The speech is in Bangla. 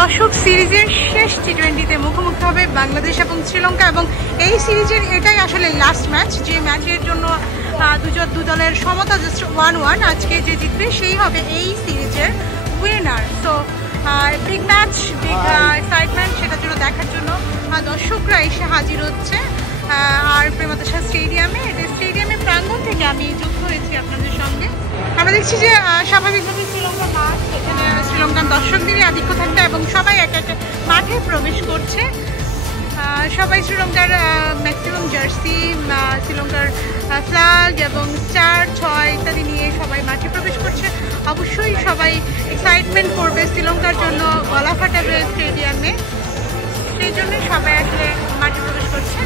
দর্শক সিরিজের শেষ টি20তে মুখোমুখি হবে বাংলাদেশ এবং শ্রীলঙ্কা, এবং এই সিরিজের এটাই আসলে লাস্ট ম্যাচ, যে ম্যাচের জন্য দু দলের সমতা জাস্ট 1-1। আজকে যে জিতবে সেই হবে এই সিরিজের winner. So big match, big excitement, সেটার জন্য দেখার জন্য দর্শকরা এসে হাজির হচ্ছে আর প্রেমাতাসা স্টেডিয়ামে। এটা স্টেডিয়ামের প্রাঙ্গণ থেকে আমি যুক্ত হয়েছি আপনাদের সঙ্গে। আমরা দেখছি যে স্বাভাবিকভাবে শ্রীলঙ্কার মাঠ, এখানে শ্রীলঙ্কান দর্শকদেরই আধিক্য থাকবে এবং সবাই একে একে মাঠে প্রবেশ করছে। সবাই শ্রীলঙ্কার ম্যাক্সিমাম জার্সি, শ্রীলঙ্কার ফ্ল্যাগ এবং 4-6 ইত্যাদি নিয়ে সবাই মাঠে প্রবেশ করছে। অবশ্যই সবাই এক্সাইটমেন্ট করবে শ্রীলঙ্কার জন্য, গলা ফাটাবে স্টেডিয়ামে, সেই জন্য সবাই আসলে মাঠে প্রবেশ করছে।